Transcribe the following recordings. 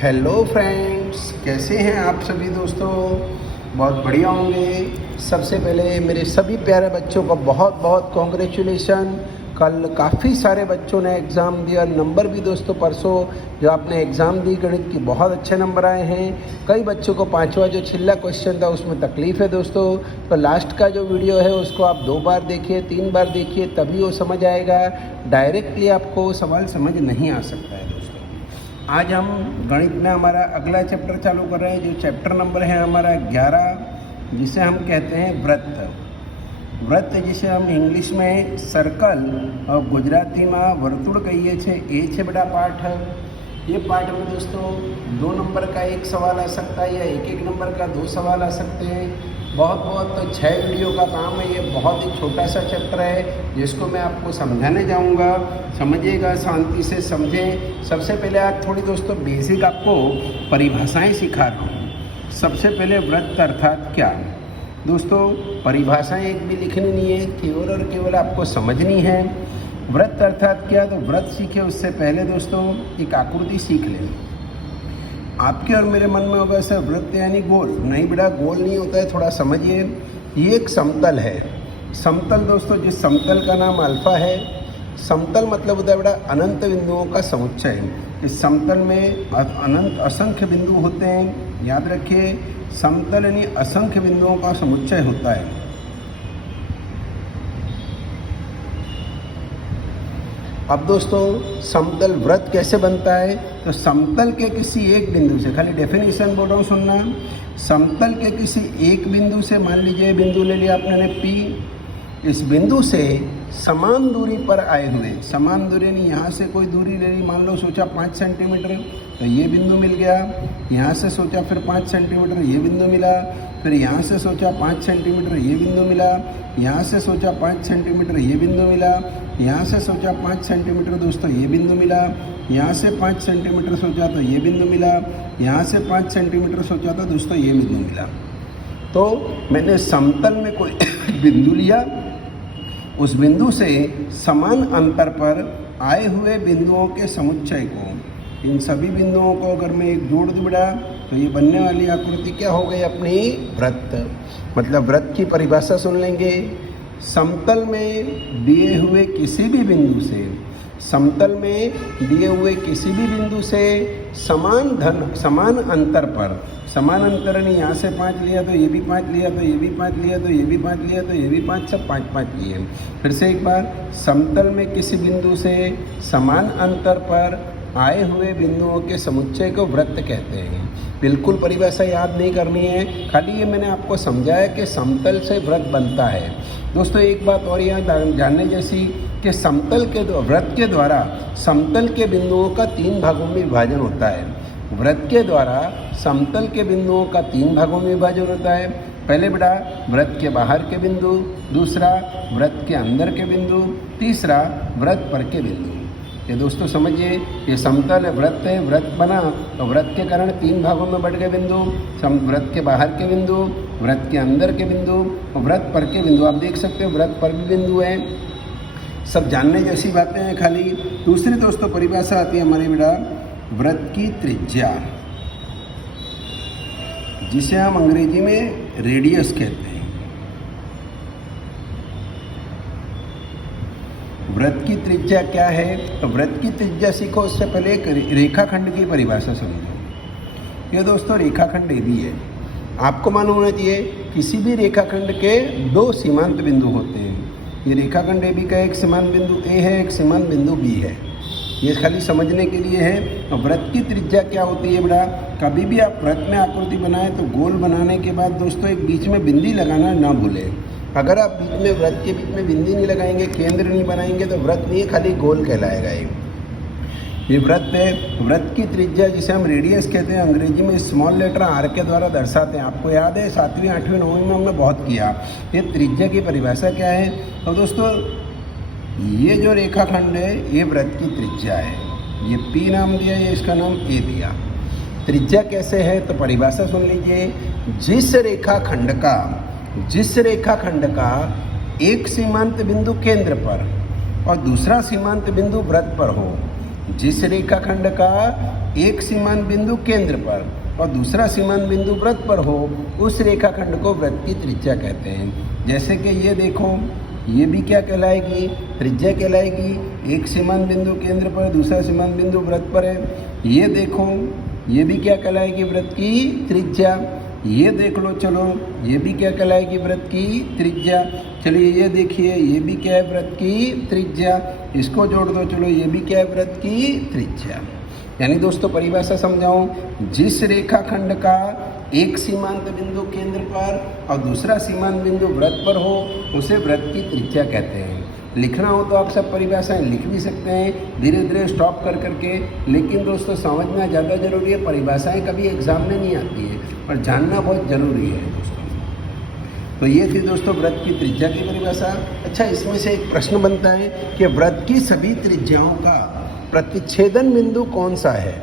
Hello friends, कैसे हैं आप सभी दोस्तों। बहुत बढ़िया होंगे। सबसे पहले मेरे सभी प्यारे बच्चों को बहुत बहुत कॉन्ग्रेचुलेशन। कल काफ़ी सारे बच्चों ने एग्ज़ाम दिया, नंबर भी दोस्तों परसों जो आपने एग्ज़ाम दी गणित की बहुत अच्छे नंबर आए हैं। कई बच्चों को पांचवा जो छिल्ला क्वेश्चन था उसमें तकलीफ़ है दोस्तों, तो लास्ट का जो वीडियो है उसको आप 2 बार देखिए, 3 बार देखिए, तभी वो समझ आएगा। डायरेक्टली आपको सवाल समझ नहीं आ सकता है दोस्तों। आज हम गणित में हमारा अगला चैप्टर चालू कर रहे हैं, जो चैप्टर नंबर है हमारा 11, जिसे हम कहते हैं व्रत। व्रत जिसे हम इंग्लिश में सर्कल और गुजराती में वर्तुड़ कहिए छे, ए छे बड़ा पाठ। ये पाठ में दोस्तों 2 नंबर का 1 सवाल आ सकता है या 1-1 नंबर का 2 सवाल आ सकते हैं। बहुत तो 6 वीडियो का काम है। ये बहुत ही छोटा सा चैप्टर है जिसको मैं आपको समझाने जाऊंगा। समझिएगा, शांति से समझें। सबसे पहले आप थोड़ी दोस्तों बेसिक आपको परिभाषाएं सिखा रहा हूँ। सबसे पहले व्रत अर्थात क्या दोस्तों, परिभाषाएं एक भी लिखनी नहीं है, केवल और केवल आपको समझनी है। व्रत अर्थात क्या, तो व्रत सीखे उससे पहले दोस्तों एक आकृति सीख लें। आपके और मेरे मन में होगा सर वृत्त यानी गोल। नहीं बेटा, गोल नहीं होता है, थोड़ा समझिए। ये एक समतल है। समतल दोस्तों, जिस समतल का नाम अल्फा है। समतल मतलब होता है बेटा अनंत बिंदुओं का समुच्चय। इस समतल में अनंत असंख्य बिंदु होते हैं। याद रखिए, समतल यानी असंख्य बिंदुओं का समुच्चय होता है। अब दोस्तों समतल वृत्त कैसे बनता है, तो समतल के किसी एक बिंदु से, खाली डेफिनेशन बोल रहा हूँ सुनना। समतल के किसी एक बिंदु से, मान लीजिए बिंदु ले लिया आपने P, इस बिंदु से समान दूरी पर आए हुए, समान दूरी यानी यहाँ से कोई दूरी ले ली, मान लो सोचा 5 सेंटीमीटर, तो ये बिंदु मिल गया। यहाँ से सोचा फिर 5 सेंटीमीटर, ये बिंदु मिला। फिर यहाँ से सोचा 5 सेंटीमीटर, ये बिंदु मिला। यहाँ से सोचा 5 सेंटीमीटर, ये बिंदु मिला। यहाँ से सोचा 5 सेंटीमीटर दोस्तों, ये बिंदु मिला। यहाँ से 5 सेंटीमीटर सोचा तो ये बिंदु मिला। यहाँ से 5 सेंटीमीटर सोचा तो दोस्तों ये बिंदु मिला। तो मैंने समतल में कोई बिंदु लिया, उस बिंदु से समान अंतर पर आए हुए बिंदुओं के समुच्चय को, इन सभी बिंदुओं को अगर मैं एक जोड़ दूँ बेटा, तो ये बनने वाली आकृति क्या हो गई अपनी, व्रत। मतलब व्रत की परिभाषा सुन लेंगे। समतल में दिए हुए किसी भी बिंदु से, समतल में दिए हुए किसी भी बिंदु से समान अंतर पर, समान अंतर यानी यहाँ से 5 लिया तो ये भी 5 लिया, तो ये भी 5 लिया, तो ये भी 5 लिया, तो ये भी 5, सब 5-5 लिए। फिर से एक बार, समतल में किसी बिंदु से समान अंतर पर आए हुए बिंदुओं के समुच्चय को व्रत कहते हैं। बिल्कुल परिभाषा याद नहीं करनी है, खाली ये मैंने आपको समझाया कि समतल से व्रत बनता है। दोस्तों एक बात और यहाँ जानने जैसी कि समतल के व्रत के द्वारा समतल के बिंदुओं का 3 भागों में विभाजन होता है। व्रत के द्वारा समतल के बिंदुओं का 3 भागों में विभाजन होता है। पहले बेटा व्रत के बाहर के बिंदु, दूसरा व्रत के अंदर के बिंदु, तीसरा व्रत पर के बिंदु। ये दोस्तों समझिए, ये समतल है, व्रत है, व्रत बना तो व्रत के कारण 3 भागों में बढ़ गए बिंदु। व्रत के बाहर के बिंदु, व्रत के अंदर के बिंदु और व्रत पर के बिंदु। आप देख सकते हो व्रत पर भी बिंदु है। सब जानने जैसी बातें हैं खाली। दूसरी दोस्तों परिभाषा आती है हमारे बेटा व्रत की त्रिज्या, जिसे हम अंग्रेजी में रेडियस कहते हैं। व्रत की त्रिज्या क्या है, तो व्रत की त्रिज्या सीखो उससे पहले एक रेखाखंड की परिभाषा समझो। ये दोस्तों रेखाखंड ए भी है। आपको मालूम होना चाहिए किसी भी रेखाखंड के 2 सीमांत बिंदु होते हैं। ये रेखाखंड ए बी का एक सीमांत बिंदु ए है, एक सीमांत बिंदु बी है। ये खाली समझने के लिए है। तो व्रत की त्रिज्या क्या होती है बेटा, कभी भी आप व्रत में आकृति बनाएं तो गोल बनाने के बाद दोस्तों एक बीच में बिंदी लगाना ना भूलें। अगर आप बीच में व्रत के बीच में बिंदी नहीं लगाएंगे, केंद्र नहीं बनाएंगे, तो व्रत नहीं, खाली गोल कहलाएगा ये व्रत है। व्रत की त्रिज्या जिसे हम रेडियस कहते हैं, अंग्रेजी में स्मॉल लेटर आर के द्वारा दर्शाते हैं। आपको याद है 7वीं 8वीं 9वीं में हमने बहुत किया। ये त्रिज्या की परिभाषा क्या है, तो दोस्तों ये जो रेखाखंड है ये व्रत की त्रिज्या है। ये P नाम दिया, ये इसका नाम A दिया। त्रिज्या कैसे है, तो परिभाषा सुन लीजिए। जिस रेखाखंड का एक सीमांत बिंदु केंद्र पर और दूसरा सीमांत बिंदु व्रत पर हो, जिस रेखाखंड का एक सीमांत बिंदु केंद्र पर और दूसरा सीमांत बिंदु वृत्त पर हो, उस रेखाखंड को वृत्त की त्रिज्या कहते हैं। जैसे कि ये देखो, ये भी क्या कहलाएगी? त्रिज्या कहलाएगी। एक सीमांत बिंदु केंद्र पर, दूसरा सीमांत बिंदु वृत्त पर है। ये देखो, ये भी क्या कहलाएगी? वृत्त की त्रिज्या। ये देख लो, चलो, ये भी क्या कहलाएगी? वृत्त की त्रिज्या। चलिए ये देखिए, ये भी क्या है? वृत्त की त्रिज्या। इसको जोड़ दो, चलो, ये भी क्या है? वृत्त की त्रिज्या। यानी दोस्तों परिभाषा समझाऊं, जिस रेखाखंड का एक सीमांत बिंदु केंद्र पर और दूसरा सीमांत बिंदु वृत्त पर हो, उसे वृत्त की त्रिज्या कहते हैं। लिखना हो तो आप सब परिभाषाएं लिख भी सकते हैं धीरे धीरे स्टॉप कर करके, लेकिन दोस्तों समझना ज़्यादा जरूरी है। परिभाषाएं कभी एग्जाम में नहीं आती है, पर जानना बहुत जरूरी है दोस्तों। तो ये थी दोस्तों वृत्त की त्रिज्या की परिभाषा। अच्छा, इसमें से एक प्रश्न बनता है कि वृत्त की सभी त्रिज्याओं का प्रतिच्छेदन बिंदु कौन सा है?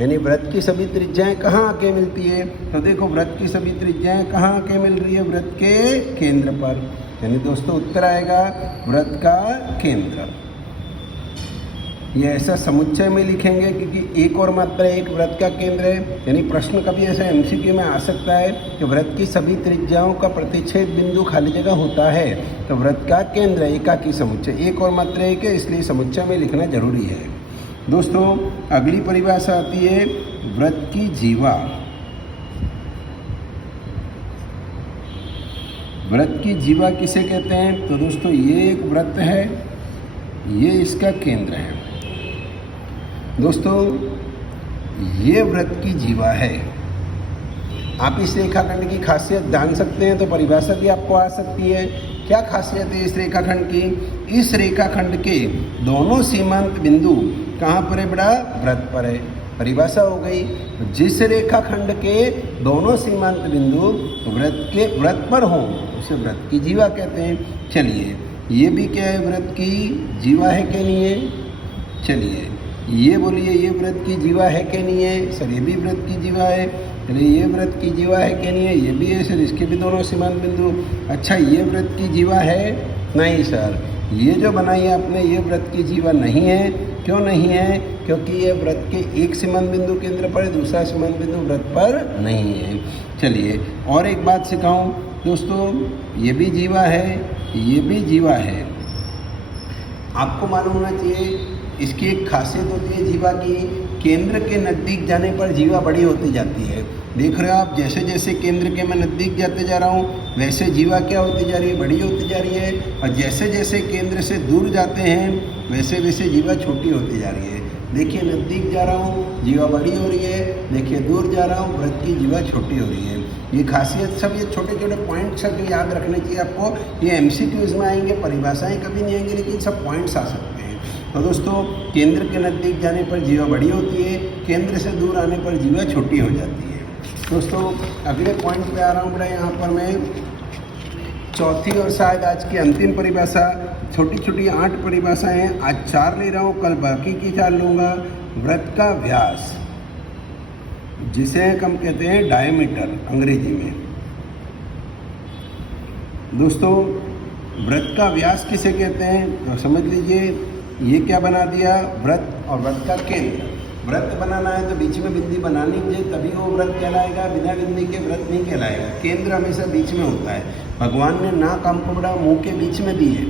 यानी वृत्त की सभी त्रिज्याएं कहाँ आके मिलती है? तो देखो, वृत्त की सभी त्रिज्याएं कहाँ आके मिल रही है? वृत्त के केंद्र पर। यानी दोस्तों उत्तर आएगा वृत्त का केंद्र। ये ऐसा समुच्चय में लिखेंगे क्योंकि एक और मात्र एक वृत्त का केंद्र है। यानी प्रश्न कभी ऐसा एमसीक्यू में आ सकता है कि वृत्त की सभी त्रिज्याओं का प्रतिच्छेद बिंदु खाली जगह होता है, तो वृत्त का केंद्र एकाकी समुच्चय, एक और मात्र एक है, इसलिए समुच्चय में लिखना जरूरी है। दोस्तों अगली परिभाषा आती है वृत्त की जीवा। वृत्त की जीवा किसे कहते हैं? तो दोस्तों ये एक वृत्त है, ये इसका केंद्र है। दोस्तों ये वृत्त की जीवा है। आप इस रेखाखंड की खासियत जान सकते हैं तो परिभाषा भी आपको आ सकती है। क्या खासियत है इस रेखाखंड की? इस रेखाखंड के दोनों सीमांत बिंदु कहाँ पर है? बड़ा वृत्त पर है। परिभाषा हो गई, जिस रेखाखंड के दोनों सीमांत बिंदु वृत्त पर हों उसे वृत्त की जीवा कहते हैं। चलिए ये भी क्या है? वृत्त की जीवा है कि नहीं है? चलिए ये बोलिए, ये वृत्त की जीवा है कि नहीं है? सर ये भी वृत्त की जीवा है। चलिए ये वृत्त की जीवा है कि नहीं है? ये भी है सर, इसके भी दोनों सीमांत बिंदु। अच्छा, ये वृत्त की जीवा है? नहीं सर, ये जो बनाई आपने ये वृत्त की जीवा नहीं है। क्यों नहीं है? क्योंकि ये वृत्त के एक सीमांत बिंदु केंद्र पर है, दूसरा सीमांत बिंदु वृत्त पर नहीं है। चलिए और एक बात सिखाऊं दोस्तों, ये भी जीवा है, ये भी जीवा है। आपको मालूम होना चाहिए इसकी एक खासियत होती है जीवा की, केंद्र के नज़दीक जाने पर जीवा बड़ी होती जाती है। देख रहे हो आप, जैसे जैसे केंद्र के मैं नज़दीक जाते जा रहा हूँ वैसे जीवा क्या होती जा रही है? बड़ी होती जा रही है। और जैसे जैसे केंद्र से दूर जाते हैं वैसे वैसे जीवा छोटी होती जा रही है। देखिए नज़दीक जा रहा हूँ जीवा बड़ी हो रही है, देखिए दूर जा रहा हूँ वृत्त की जीवा छोटी हो रही है। ये खासियत सब, ये छोटे छोटे पॉइंट सब याद रखने चाहिए आपको। ये एमसीक्यूज में आएंगे, परिभाषाएं कभी नहीं आएंगी, लेकिन सब पॉइंट्स आ सकते हैं। तो दोस्तों केंद्र के नज़दीक जाने पर जीवा बड़ी होती है, केंद्र से दूर आने पर जीवा छोटी हो जाती है। दोस्तों अगले पॉइंट पे आ रहा हूँ बड़ा, यहाँ पर मैं चौथी और शायद आज की अंतिम परिभाषा। छोटी छोटी 8 परिभाषाएं हैं, आज 4 ले रहा हूँ, कल बाकी की 4 लूँगा। वृत्त का व्यास, जिसे हम कहते हैं डायमीटर अंग्रेजी में। दोस्तों वृत्त का व्यास किसे कहते हैं? तो समझ लीजिए, ये क्या बना दिया? वृत्त और वृत्त का केंद्र। वृत्त बनाना है तो बीच में बिंदी बनानी चाहिए, तभी वो वृत्त कहलाएगा, बिना बिंदी के वृत्त नहीं कहलाएगा। केंद्र हमेशा बीच में होता है। भगवान ने नाक हमको बड़ा मुंह के बीच में दी है।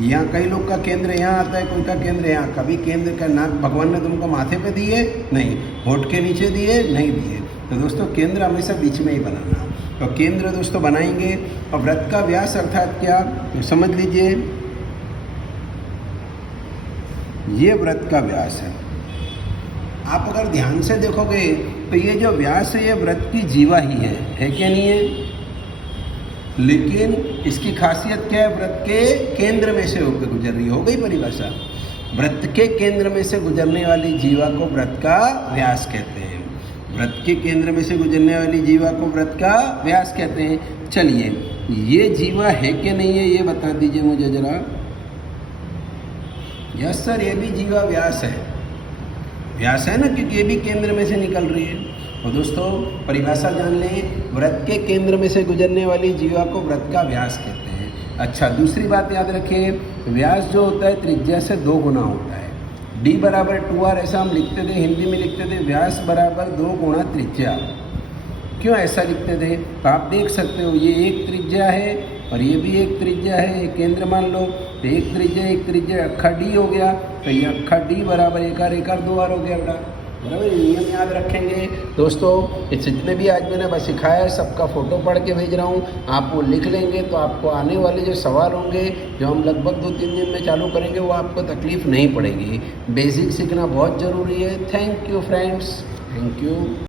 यहाँ कई लोग का केंद्र यहाँ आता है, कोई का केंद्र यहाँ। कभी केंद्र का नाक भगवान ने तुमको माथे पे दी है? नहीं। होठ के नीचे दिए? नहीं दिए। तो दोस्तों केंद्र हमेशा बीच में ही बनाना। तो केंद्र दोस्तों बनाएंगे। और वृत्त का व्यास अर्थात क्या? तो समझ लीजिए, ये वृत्त का व्यास है। आप अगर ध्यान से देखोगे तो ये जो व्यास है ये वृत्त की जीवा ही है क्या नहीं है? लेकिन इसकी खासियत क्या है? वृत्त के केंद्र में से होकर गुजर रही। हो गई परिभाषा। वृत्त के केंद्र में से गुजरने वाली जीवा को वृत्त का व्यास कहते हैं। वृत्त के केंद्र में से गुजरने वाली जीवा को वृत्त का व्यास कहते हैं। चलिए ये जीवा है कि नहीं है ये बता दीजिए मुझे जरा। यस सर, ये भी जीवा व्यास है। व्यास है ना, क्योंकि ये भी केंद्र में से निकल रही है। और दोस्तों परिभाषा जान लें, वृत्त के केंद्र में से गुजरने वाली जीवा को वृत्त का व्यास कहते हैं। अच्छा, दूसरी बात याद रखें, व्यास जो होता है त्रिज्या से 2 गुना होता है। डी बराबर 2r ऐसा हम लिखते थे, हिंदी में लिखते थे व्यास बराबर 2 गुणा त्रिज्या। क्यों ऐसा लिखते थे? तो आप देख सकते हो ये एक त्रिज्या है और ये भी एक त्रिज्या है, एक केंद्र मान लो, तो एक त्रिज्या अक्खा डी हो गया, तो ये अक्खा डी बराबर एक आर 2r हो गया बेटा। बराबर, नियम याद रखेंगे दोस्तों। ये जितने भी आज मैंने बस सिखाया है सबका फ़ोटो पढ़ के भेज रहा हूँ, आप वो लिख लेंगे तो आपको आने वाले जो सवाल होंगे जो हम लगभग 2-3 दिन में चालू करेंगे वो आपको तकलीफ़ नहीं पड़ेगी। बेसिक सीखना बहुत ज़रूरी है। Thank you friends, thank you.